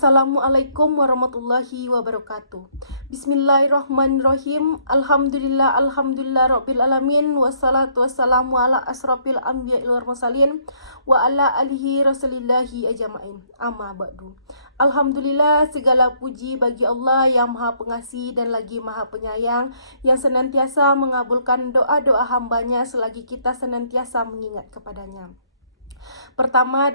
Assalamualaikum warahmatullahi wabarakatuh. Bismillahirrahmanirrahim. Alhamdulillah rabbil alamin. Wassalatu wassalamu ala asrafil anbiya'i wal mursalin wa ala alihi rasulillahi ajma'in. Amma ba'du. Alhamdulillah, segala puji bagi Allah yang Maha Pengasih dan lagi Maha Penyayang, yang senantiasa mengabulkan doa-doa hambanya selagi kita senantiasa mengingat kepadanya. Pertama,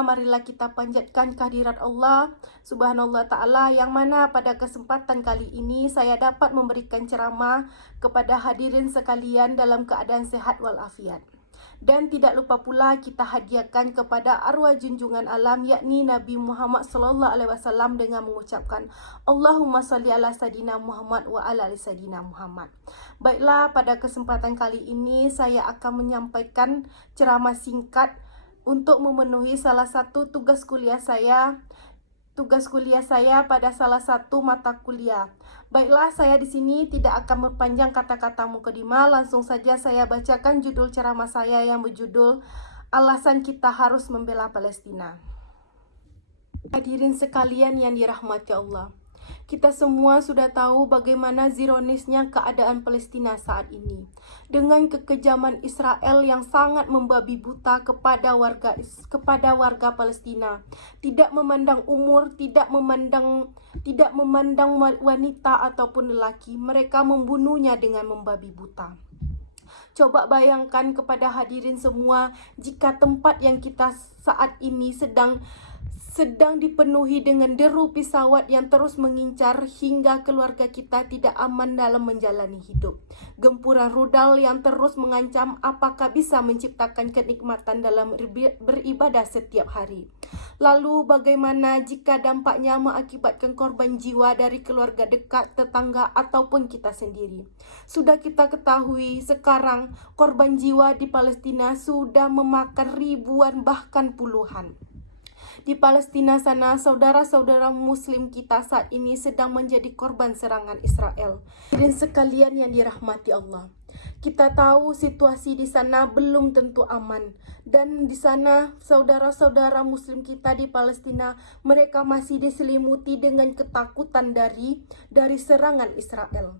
marilah kita panjatkan kehadirat Allah Subhanallah Ta'ala, yang mana pada kesempatan kali ini saya dapat memberikan ceramah kepada hadirin sekalian dalam keadaan sehat walafiat. Dan tidak lupa pula kita hadiahkan kepada arwah junjungan alam, yakni Nabi Muhammad SAW, dengan mengucapkan Allahumma salli ala Sayyidina Muhammad wa ala ali Sayyidina Muhammad. Baiklah, pada kesempatan kali ini saya akan menyampaikan ceramah singkat untuk memenuhi salah satu tugas kuliah saya pada salah satu mata kuliah. Baiklah, saya di sini tidak akan mempanjang kata-kata mukadimah, langsung saja saya bacakan judul ceramah saya yang berjudul Alasan Kita Harus Membela Palestina. Hadirin sekalian yang dirahmati Allah, kita semua sudah tahu bagaimana zironisnya keadaan Palestina saat ini, dengan kekejaman Israel yang sangat membabi buta kepada warga Palestina, tidak memandang umur, tidak memandang wanita ataupun lelaki. Mereka membunuhnya dengan membabi buta. Coba bayangkan kepada hadirin semua, jika tempat yang kita saat ini sedang dipenuhi dengan deru pesawat yang terus mengincar hingga keluarga kita tidak aman dalam menjalani hidup. Gempuran rudal yang terus mengancam apakah bisa menciptakan kenikmatan dalam beribadah setiap hari. Lalu bagaimana jika dampaknya mengakibatkan korban jiwa dari keluarga dekat, tetangga ataupun kita sendiri? Sudah kita ketahui sekarang korban jiwa di Palestina sudah memakan ribuan bahkan puluhan. Di Palestina sana, saudara-saudara muslim kita saat ini sedang menjadi korban serangan Israel. Hadirin sekalian yang dirahmati Allah, kita tahu situasi di sana belum tentu aman. Dan di sana saudara-saudara muslim kita di Palestina, mereka masih diselimuti dengan ketakutan dari serangan Israel.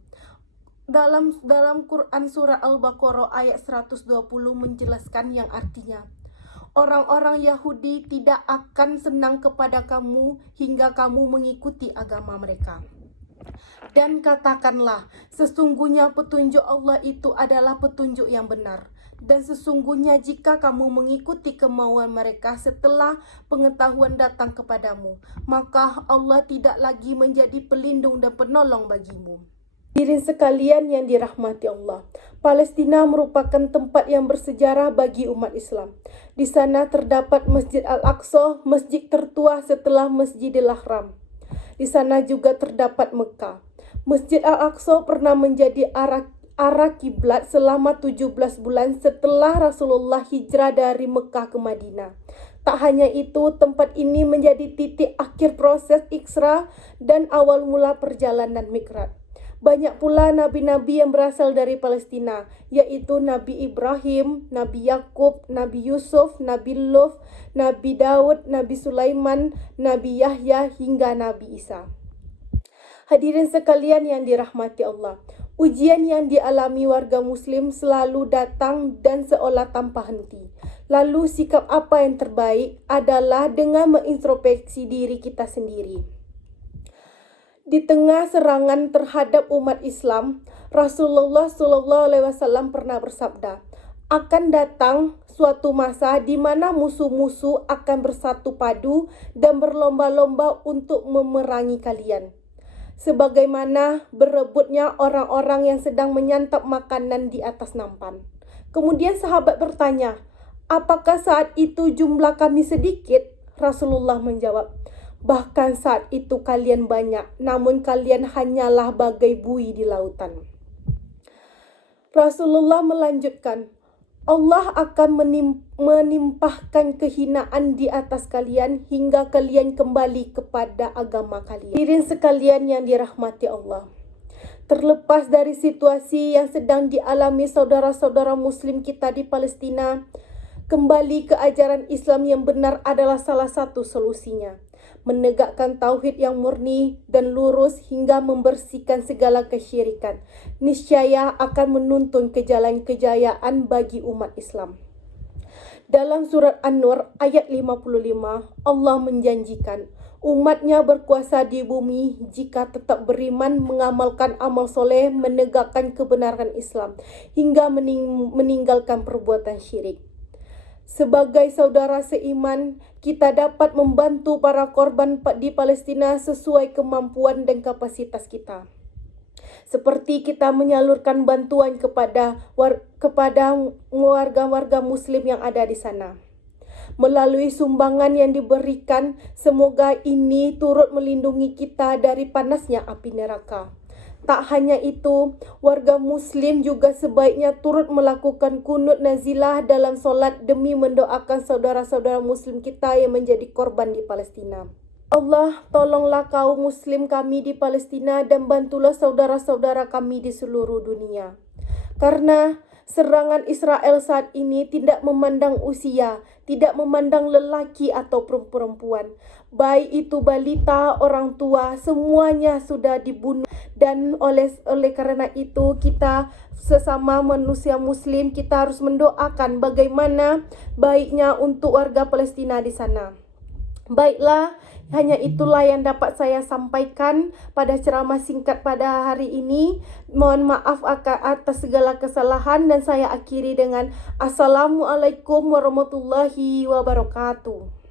Dalam Quran surah Al-Baqarah ayat 120 menjelaskan yang artinya, orang-orang Yahudi tidak akan senang kepada kamu hingga kamu mengikuti agama mereka. Dan katakanlah, sesungguhnya petunjuk Allah itu adalah petunjuk yang benar. Dan sesungguhnya jika kamu mengikuti kemauan mereka setelah pengetahuan datang kepadamu, maka Allah tidak lagi menjadi pelindung dan penolong bagimu. Hadirin sekalian yang dirahmati Allah, Palestina merupakan tempat yang bersejarah bagi umat Islam. Di sana terdapat Masjid Al-Aqsa, masjid tertua setelah Masjidil Haram. Di sana juga terdapat Mekah. Masjid Al-Aqsa pernah menjadi arah kiblat selama 17 bulan setelah Rasulullah hijrah dari Mekah ke Madinah. Tak hanya itu, tempat ini menjadi titik akhir proses Isra dan awal mula perjalanan Mi'raj. Banyak pula nabi-nabi yang berasal dari Palestina, yaitu Nabi Ibrahim, Nabi Yakub, Nabi Yusuf, Nabi Lut, Nabi Daud, Nabi Sulaiman, Nabi Yahya, hingga Nabi Isa. Hadirin sekalian yang dirahmati Allah, ujian yang dialami warga muslim selalu datang dan seolah tanpa henti. Lalu sikap apa yang terbaik adalah dengan mengintrospeksi diri kita sendiri. Di tengah serangan terhadap umat Islam, Rasulullah SAW pernah bersabda, akan datang suatu masa di mana musuh-musuh akan bersatu padu dan berlomba-lomba untuk memerangi kalian. Sebagaimana berebutnya orang-orang yang sedang menyantap makanan di atas nampan. Kemudian sahabat bertanya, apakah saat itu jumlah kami sedikit? Rasulullah menjawab, bahkan saat itu kalian banyak, namun kalian hanyalah bagai buih di lautan. Rasulullah melanjutkan, Allah akan menimpahkan kehinaan di atas kalian hingga kalian kembali kepada agama kalian. Hadirin sekalian yang dirahmati Allah, terlepas dari situasi yang sedang dialami saudara-saudara muslim kita di Palestina, Kembali ke ajaran Islam yang benar adalah salah satu solusinya. Menegakkan tauhid yang murni dan lurus hingga membersihkan segala kesyirikan. Niscaya akan menuntun ke jalan kejayaan bagi umat Islam. Dalam surat An-Nur ayat 55, Allah menjanjikan umatnya berkuasa di bumi jika tetap beriman, mengamalkan amal soleh, menegakkan kebenaran Islam, hingga meninggalkan perbuatan syirik. Sebagai saudara seiman, kita dapat membantu para korban di Palestina sesuai kemampuan dan kapasitas kita. Seperti kita menyalurkan bantuan kepada warga-warga Muslim yang ada di sana. Melalui sumbangan yang diberikan, semoga ini turut melindungi kita dari panasnya api neraka. Tak hanya itu, warga Muslim juga sebaiknya turut melakukan kunut nazilah dalam solat demi mendoakan saudara-saudara Muslim kita yang menjadi korban di Palestina. Allah, tolonglah kaum Muslim kami di Palestina dan bantulah saudara-saudara kami di seluruh dunia. Karena serangan Israel saat ini tidak memandang usia, tidak memandang lelaki atau perempuan. Baik itu balita, orang tua, semuanya sudah dibunuh. Dan oleh karena itu kita sesama manusia Muslim, kita harus mendoakan bagaimana baiknya untuk warga Palestina di sana. Baiklah, hanya itulah yang dapat saya sampaikan pada ceramah singkat pada hari ini. Mohon maaf atas segala kesalahan dan saya akhiri dengan Assalamualaikum warahmatullahi wabarakatuh.